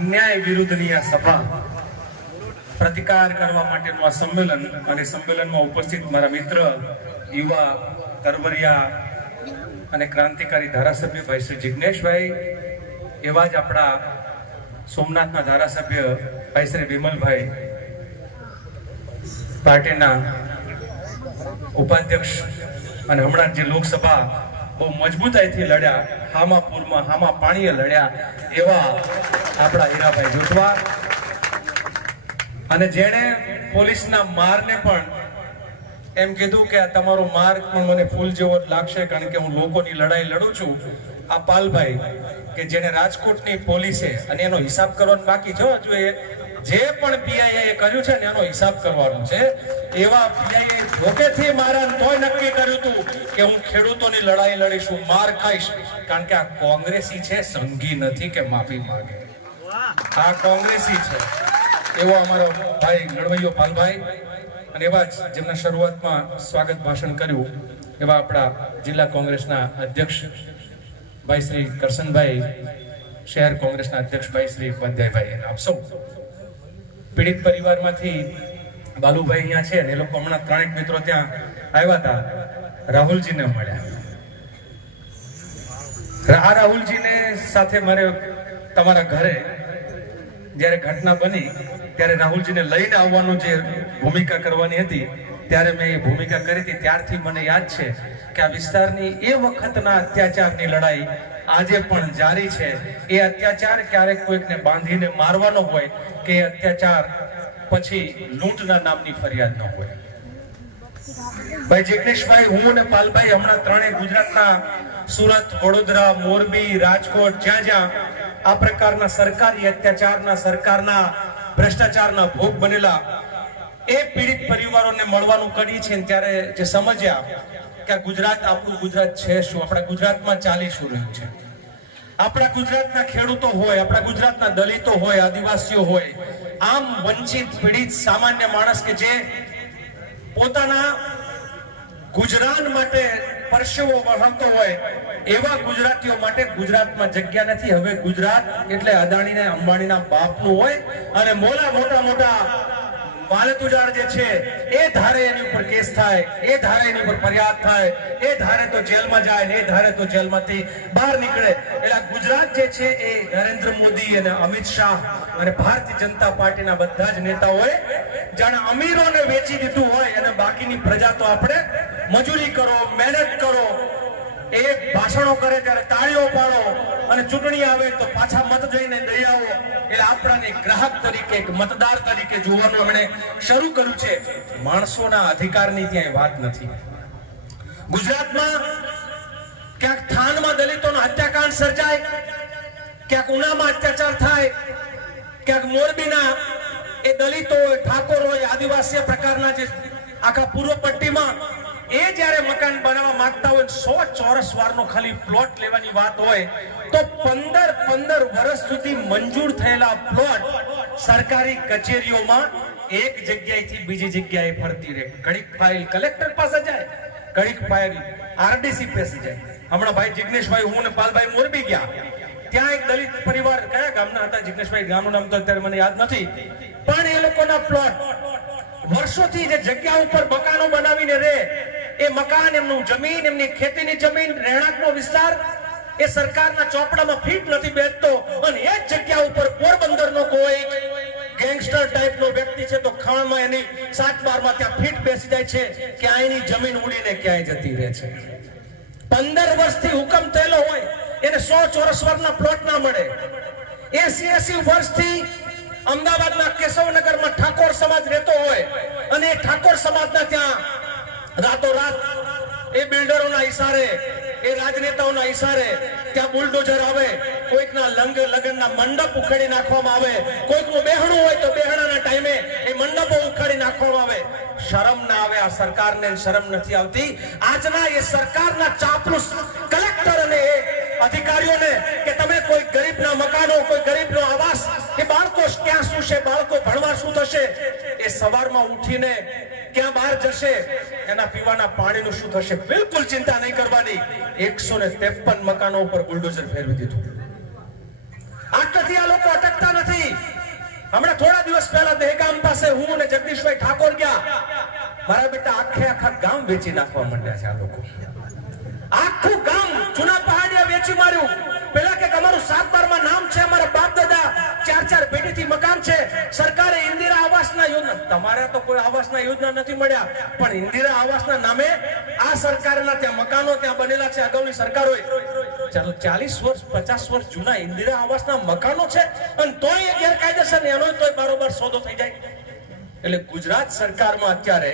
અન્યાય વિરુદ્ધની આ સભા, પ્રતિકાર કરવા માટેનું આ સંમેલન અને સંમેલનમાં ઉપસ્થિત મારા મિત્ર, યુવા, તરવરિયા અને ક્રાંતિકારી ધારાસભ્ય ભાઈ શ્રી જિગ્નેશભાઈ, એવા જ આપણા સોમનાથના ધારાસભ્ય ભાઈ શ્રી વિમલભાઈ, પાર્ટીના ઉપાધ્યક્ષ અને હમણાં જે લોકસભા બહુ મજબૂતાઈથી લડ્યા, હામા પૂરમાં હામા પાણીએ લડ્યા એવા આપણા હીરાભાઈ જોટવા, અને જેણે પોલીસના મારને પણ એમ કીધું કે આ તમારો માર પણ મને ફૂલ જેવો જ લાગશે કારણ કે હું લોકોની લડાઈ લડું છું, આ પાલભાઈ કે જેને રાજકોટની પોલીસે, અને એનો હિસાબ કરવાનો બાકી છે, હજુ એ જે પણ પીઆઈએ કર્યું છે ને એનો હિસાબ કરવાનો છે, એવા પીઆઈએ ધોકેથી મારા તોય નક્કી કર્યું હતું કે હું ખેડૂતોની લડાઈ લડીશું, માર ખાઈશ, કારણ કે આ કોંગ્રેસી છે, સંઘી નથી કે માફી માંગે, આ કોંગ્રેસી છે. એવો અમારો ભાઈ લડવૈયો પાલભાઈ, અને એવા જ જેમના શરૂઆતમાં સ્વાગત ભાષણ કર્યું એવા આપણા જિલ્લા કોંગ્રેસના અધ્યક્ષ ભાઈ શ્રી કરશનભાઈ, શહેર કોંગ્રેસના અધ્યક્ષ ભાઈ શ્રી ઉપાધ્યાયભાઈ, આપ સૌ પીડિત પરિવારમાંથી બાલુભાઈ અહીંયા છે, અને એ લોકો હમણાં ત્રણેક મિત્રો ત્યાં આવ્યા હતા, રાહુલજીને મળ્યા. આ રાહુલજીને સાથે મારે તમારા ઘરે જ્યારે ઘટના બની ત્યારે રાહુલજીને લઈને આવવાનો જે ભૂમિકા કરવાની હતી ત્યારે મેં એ ભૂમિકા કરી હતી. ત્યારથી મને યાદ છે કે આ વિસ્તારની એ વખતના અત્યાચારની લડાઈ આજે પણ જારી છે. એ અત્યાચાર ક્યારેક કોઈકને બાંધીને મારવાનો હોય કે અત્યાચાર પછી લૂંટના નામની ફરિયાદ ન હોય. ભાઈ જિગ્નેશભાઈ, હું અને પાલભાઈ હમણાં ત્રણેય ગુજરાતના સુરત, વડોદરા, મોરબી, રાજકોટ, જ્યાં જ્યાં આ પ્રકારના સરકારી અત્યાચારના, સરકારના ભ્રષ્ટાચારના ભોગ બનેલા એ પીડિત પરિવારોને મળવાનું કરી છે, ત્યારે જે સમજ્યા કે ગુજરાત, આપણું ગુજરાત છે શું, આપણા ગુજરાતમાં ચાલી શું રહ્યું છે, આપણા ગુજરાતના ખેડૂતો હોય, આપણા ગુજરાતના દલિતો હોય, આદિવાસીઓ હોય, આમ વંચિત, પીડિત સામાન્ય માણસ કે જે પોતાના ગુજરાન માટે પરસેવો વહાવતો હોય એવા ગુજરાતીઓ માટે ગુજરાતમાં જગ્યા નથી. હવે ગુજરાત એટલે અદાણી ને અંબાણીના બાપનું હોય, અને મોટા મોટા માલતુજાર જે છે એ ધારે એની ઉપર કેસ થાય, એ ધારે એની ઉપર ફરિયાદ થાય, એ ધારે તો જેલમાં જાય ને એ ધારે તો જેલમાંથી બહાર નીકળે. એટલે ગુજરાત જે છે એ નરેન્દ્ર મોદી અને અમિત શાહ અને ભારતીય જનતા પાર્ટીના બધા જ નેતાઓએ જાણે અમીરોને વેચી દીધું હોય, અને બાકીની પ્રજા તો આપણે મજૂરી કરો, મહેનત કરો, એ ભાષણો કરે ત્યારે તાળીઓ પાડો, અને ચૂંટણી આવે તો પાછા મત જઈને દઈ આવો. એટલે આપણાને ગ્રાહક તરીકે, એક મતદાર તરીકે જોવાનું એમણે શરૂ કર્યું છે. માણસોના અધિકારની ત્યાં વાત નથી. ગુજરાતમાં ક્યાંક થાનમાં દલિતોનો હત્યાકાંડ સર્જાય, ક્યાંક ઉનામાં અત્યાચાર થાય, ક્યાંક મોરબીના એ દલિતો હોય, ઠાકોર હોય, આદિવાસી પ્રકારના જે આખા પૂર્વ પટ્ટીમાં એ જ્યારે મકાન બનાવવા માંગતા હોય, 100 ચોરસ વારનો ખાલી પ્લોટ લેવાની વાત હોય તો 15 વર્ષ સુધી મંજૂર થયેલા પ્લોટ સરકારી કચેરીઓમાં એક જગ્યાએથી બીજી જગ્યાએ ફરતી રહે. ઘડીક ફાઇલ કલેક્ટર પાસે જાય, ઘડીક ફાઇલ આરડીસી પાસે જાય. હમણાં ભાઈ જિગ્નેશભાઈ, હું ને પાલભાઈ મોરબી ગયા, ત્યાં એક દલિત પરિવાર, કયા ગામના હતા જિગ્નેશભાઈ, ગામનું નામ તો અત્યારે મને યાદ નથી, પણ એ લોકોના પ્લોટ વર્ષોથી જે જગ્યા ઉપર મકાનો બનાવીને રહે, એ મકાન, એમનું જમીન, એમની ખેતીની જમીન, રહેણાંકનો વિસ્તાર એ સરકારના ચોપડામાં ફીટ નથી બેસતો, અને એ જ જગ્યા ઉપર પોરબંદરનો કોઈ ગેંગસ્ટર ટાઈપનો વ્યક્તિ છે તો ખાણમાં એની 7-12માં ત્યાં ફીટ બેસી જાય છે કે આની જમીન ઉડીને ક્યાંય જતી રહે છે. 15 વર્ષથી હુકમ થયેલો હોય એને 100 ચોરસ વર્ષના પ્લોટ ના મળે. 80 વર્ષથી અમદાવાદના કેશવનગરમાં ઠાકોર સમાજ રહેતો હોય, અને એ ઠાકોર સમાજના ત્યાં રાતોરાત એ બિલ્ડરોના ઈશારે, એ રાજનેતાઓના ઈશારે ત્યાં બુલડોઝર આવે, કોઈકના લગ્નના મંડપ ઉખાડી નાખવામાં આવે, કોઈકનું બેહણું હોય તો બેહણાના ટાઈમે એ મંડપો ઉખાડી નાખવામાં આવે. શરમ ના આવે? આ સરકારને શરમ નથી આવતી? આજના એ સરકારના ચાપલુસ કલેક્ટર અને એ અધિકારીઓને કે તમે કોઈ ગરીબના મકાનો, કોઈ ગરીબનો આવાસ, એ બાળકો ક્યાં શું છે, બાળકો ભણવા શું થશે, એ સવારમાં ઉઠીને ક્યાં બહાર જશે, એના પીવાના પાણીનું શું થશે, બિલકુલ ચિંતા નહીં કરવાની. 153 મકાનો ઉપર બુલડોઝર ફેરવી દીધું. આટલાથી આ લોકો અટકતા નથી. પાસે હું અને જગદીશભાઈ ઠાકોર ગયા, મારા બેટા આખા ગામ વેચી નાખવા માંડ્યા છે આ લોકો. આખું ગામ જૂના પહાડિયા વેચી માર્યું. પેલા કે અમારું 7-12 નામ છે, અમારા બાપ દાદા 4 પેઢીથી મકાન છે. સરકારે ઇન્દિરા આવાસના યોજના, તમારે તો કોઈ આવાસના યોજના નથી મળ્યા, પણ ઇન્દિરા આવાસના નામે આ સરકારના ત્યાં મકાનો ત્યાં બનેલા છે. અગાઉની સરકારોએ ચાલો 40 વર્ષ 50 વર્ષ જૂના ઇન્દિરા આવાસના મકાનો છે, અને તોય એ ગેરકાયદેસર ને એનો તોય બારોબાર સોદો થઈ જાય. એટલે ગુજરાત સરકારમાં અત્યારે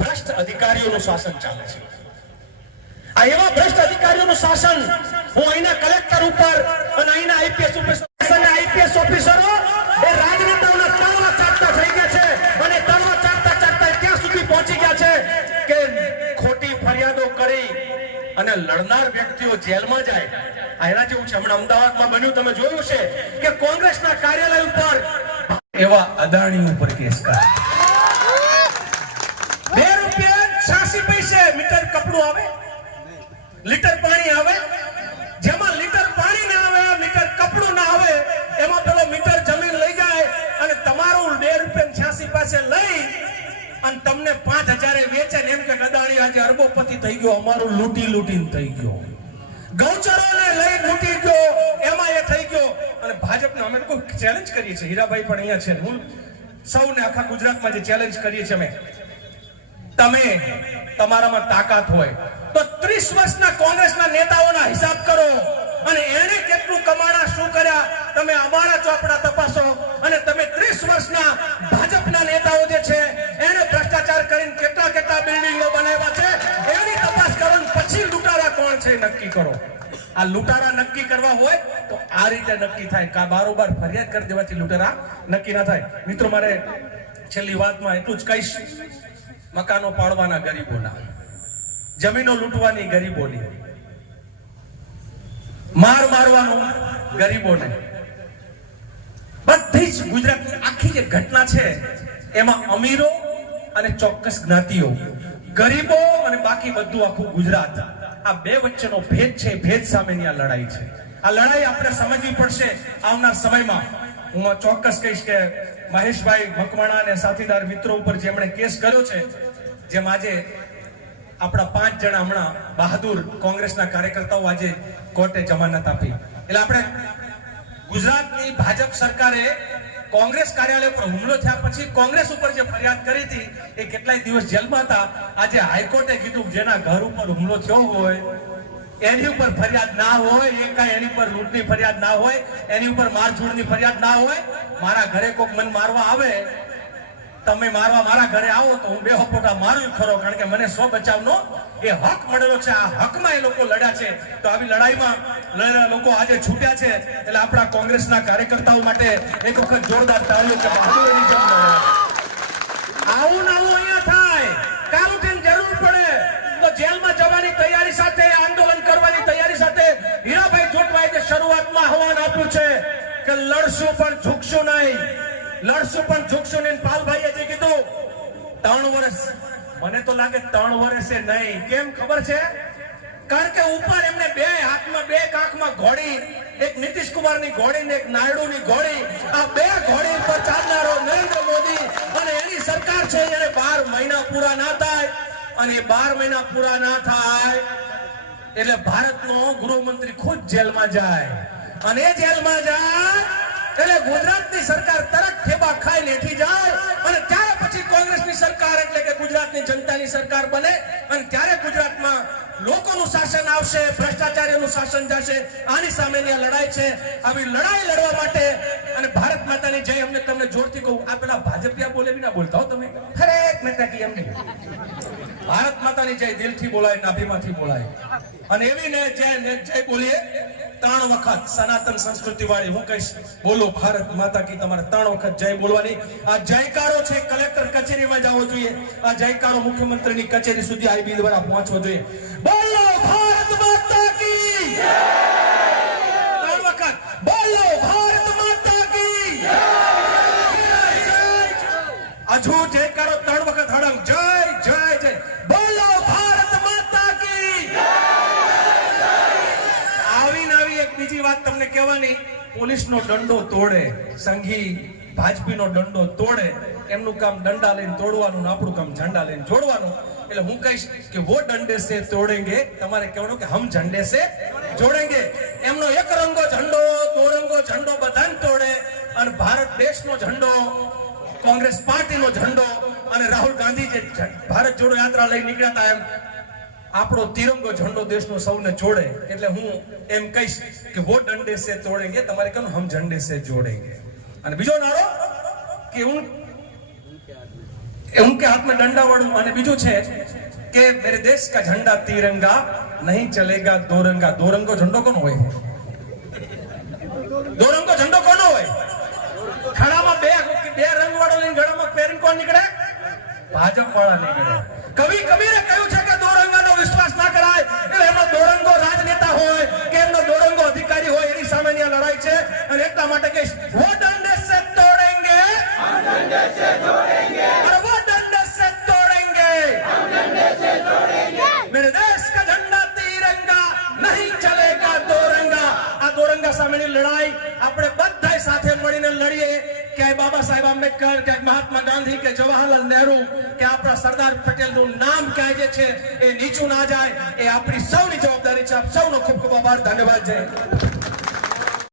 ભ્રષ્ટ અધિકારીઓનું શાસન ચાલે છે. આ એવા ભ્રષ્ટ અધિકારીઓનું શાસન હું અહીંના કલેક્ટર ઉપર અને અહીંના આઈપીએસ ઓફિસરો એ રાજનેતાઓના તળવા ચાટતા થઈ ગયા છે, અને તળવા ચાટતા ત્યાં સુધી પહોંચી ગયા છે કે ખોટી ફરિયાદો કરી અને લડનાર વ્યક્તિઓ જેલમાં જાય. એના જેવું છે. હમણાં અમદાવાદમાં બન્યું, તમે જોયું છે કે કોંગ્રેસના કાર્યાલય ઉપર એવા અદાણી ઉપર કેસ કરે. 2 રૂપિયા 86 પૈસે મીટર કપડું આવે, લીટર પાણી આવે. જેમાં લીટર પાણી ના આવે, મીટર કપડું ના આવે, એમાં પેલો મીટર જમીન લઈ જાય અને તમારું 2 રૂપિયા 86 પાસે લઈ અને તમને 5000 વેચે ને એમ કે અદાણી આજે અરબોપતિ થઈ ગયો, અમારું લૂંટીને થઈ ગયો, ગૌચરોને લઈ લૂંટી ગયો, એમાં એ થઈ ગયો. અને ભાજપને અમે લોકો ચેલેન્જ કરીએ છીએ, હીરાભાઈ પણ અહીંયા છે, હું સૌને આખા ગુજરાતમાં જે ચેલેન્જ કરીએ છીએ અમે, તમે તમારામાં તાકાત હોય તો 30 વર્ષના કોંગ્રેસના નેતાઓના હિસાબ કરો અને એને કેટલું કમાણા શું કર્યા તમે અમારા ચોપડા તપાસો, અને તમે 30 વર્ષના ભાજપના નેતાઓ જે છે એને ભ્રષ્ટાચાર કરીને કેટલા બિલ્ડિંગો બનાવ્યા છે એની તપાસ કરો, પછી લૂંટારા કોણ છે નક્કી કરો. આ લૂંટારા નક્કી કરવા હોય તો આ રીતે નક્કી થાય. કા બારોબાર ફરિયાદ કરી દેવાથી લૂંટારા નક્કી ના થાય. મિત્રો, મારે છેલ્લી વાતમાં એટલું જ કહીશ, મકાનો પાડવાના ગરીબોના, જમીનો લૂંટવાની ગરીબોની, મારવાનું ગરીબોને, બધી જ ગુજરાતની આખી જે ઘટના છે એમાં અમીરો અને ચોક્કસ જ્ઞાતિઓ, ગરીબો અને બાકી બધું આખું ગુજરાત, આ બે વચ્ચેનો ભેદ છે. ભેદ સામેની આ લડાઈ છે. આ લડાઈ આપણે સમજવી પડશે આવનાર સમયમાં. હું ચોક્કસ કહીશ કે મહેશભાઈ મકવાણા અને સાથીદાર મિત્રો ઉપર જેમણે કેસ કર્યો છે, જેમ આજે આપણા 5 જણા હમણાં બહાદુર કોંગ્રેસના કાર્યકર્તાઓ આજે કોર્ટે જમાનત આપી. એટલે આપણે ગુજરાતની ભાજપ સરકારે કોંગ્રેસ કાર્યાલય પર હુમલો થયા પછી કોંગ્રેસ ઉપર જે ફરિયાદ કરી હતી એ કેટલાય દિવસ જેલમાં હતા. આજે હાઈકોર્ટે કીધું જેના ઘર ઉપર હુમલો થયો હોય એની ઉપર ફરિયાદ ના હોય, એની ઉપર લૂંટની ફરિયાદ ના હોય, એની ઉપર મારઝૂડની ફરિયાદ ના હોય. મારા ઘરે કોક મને મારવા આવે, તમે મારવા મારા ઘરે આવો તો હું 2 હપોટા મારું ખરો, કારણ કે મને સ્વ બચાવનો એ હક મળેલો છે. આ હકમાં એ લોકો લડ્યા છે. તો આવી લડાઈમાં લડેલા લોકો આજે છૂટ્યા છે, એટલે આપણા કોંગ્રેસના કાર્યકર્તાઓ માટે એક વખત જોરદાર તાળીઓ કે બહાદુરીની જેમ આવું અહીંયા થાય. કાલ ઉઠીને જરૂર પડે તો જેલમાં જવાની તૈયારી સાથે, આંદોલન કરવાની તૈયારી સાથે હીરાભાઈ જોટવાએ જે શરૂઆતમાં આહવાન આપ્યું છે કે લડશું પણ ઝૂકશું નહીં, લડશું પણ ઝૂકશું નહીં. પાલભાઈએ જે કીધું 3 વર્ષ, મને તો લાગે 3 વર્ષે નહીં. કેમ ખબર છે? કારણ કે ઉપર એમને 2 હાથમાં 2 કાંખમાં ઘોડી, એક નીતિશ કુમારની ઘોડી ને એક નાયડુની ઘોડી, આ 2 ઘોડી પર ચાલનારો નરેન્દ્ર મોદી અને એની સરકાર છે. એને 12 મહિના પૂરા ના થાય, અને 12 મહિના પૂરા ના થાય એટલે ભારતનો ગૃહમંત્રી ખુદ જેલમાં જાય, અને એ જેલમાં જાય એટલે ગુજરાતની સરકાર તરત ઠેબા ખાઈ લેઠી જાય, અને ત્યારે પછી કોંગ્રેસની સરકાર એટલે કે ગુજરાતની જનતાની સરકાર બને, અને ત્યારે ગુજરાતમાં લોકોનું શાસન આવશે, ભ્રષ્ટાચારીઓનું શાસન જશે. આની સામેની આ લડાઈ છે. આવી લડાઈ લડવા માટે અને ભારત માતાની જય. અમને તમને જોરથી કહું, આ પેલા ભાજપિયા બોલે બી ના બોલતા હો તમે, ખરેખ નેતા કી એમ નહીં. ભારત માતાની જય દિલથી બોલાય, નાભીમાંથી બોલાય, અને એવી ને જય બોલીએ 3 વખત સનાતન સંસ્કૃતિ વાળી. હું કહીશ બોલો ભારત માતા કી, તમારે 3 વખત જય બોલવાની. આ જયકારો છે કલેક્ટર કચેરીમાં જવો જોઈએ, આ જયકારો મુખ્યમંત્રીની કચેરી સુધી આઈબી દ્વારા પહોંચવો જોઈએ. બોલો ભારત માતા કી જય, 3 વખત બોલો ભારત માતા કી જય. હજુ જયકારો 3 વખત હડંગ જય જય જય. બોલો ભારત માતા કી જય. બીજી વાત તમને કહેવાની, પોલીસનો દંડો તોડે, સંઘી ભાજપીનો દંડો તોડે, એમનું કામ દંડા લઈને તોડવાનું ને આપણું કામ ઝંડા લઈને જોડવાનું. એટલે હું કહીશ કે વો ડંડે સે તોડેંગે, તમારે કહેવાનું કે હમ ઝંડે સે જોડેંગે. એમનો એક રંગો ઝંડો, દો રંગો ઝંડો બધાને તોડે, અને ભારત દેશનો ઝંડો, કોંગ્રેસ પાર્ટીનો ઝંડો, અને રાહુલ ગાંધી જે ભારત જોડો યાત્રા લઈ નીકળ્યા હતા, એમ આપણો તિરંગો ઝંડો દેશનો સૌને જોડે. એટલે હું એમ કહીશ કે વો ડંડે સે તોડેંગે, તમારે કહેવાનું હમ ઝંડે સે જોડેંગે. અને બીજો નારો કે उनके हाथ में डंडा वाड़ू, અને બીજું છે કે मेरे देश का झंडा तिरंगा नहीं चलेगा दो रंगा. दो रंगो झंडो કોનો હોય? दो रंगो झंडो કોનો હોય? ખડામાં બે રંગ વાળો લઈને ગળામાં પહેરીને કોણ નીકળે? ભાજપ વાળા નીકળે. કબીરે કહ્યું છે કે દો રંગાનો વિશ્વાસ ના કરાય. એટલે એમનો દો રંગો રાજનેતા હોય કે એમનો દો રંગો અધિકારી હોય, એની સામેની આ લડાઈ છે. અને એટલા માટે કહીશ વો ડંડે સે તોડેંગે, હમ ડંડે સે જોડેંગે, વો ડંડે સે તોડેંગે, હમ ડંडे से जोड़ेंगे. मेरे देश का झंडा तिरंगा नहीं चलेगा दो रंगा. આ દો રંગા સામેની લડાઈ આપણે બધાય સાથે મળીને લડીએ. કે બાબા સાહેબ આંબેડકર, કે મહાત્મા ગાંધી, કે જવાહરલાલ નહેરુ, કે આપણા સરદાર પટેલનું નામ ક્યાંય જે છે એ નીચું ના જાય, એ આપણી સૌની જવાબદારી છે. આપ સૌનો ખૂબ ખૂબ આભાર, ધન્યવાદ. જય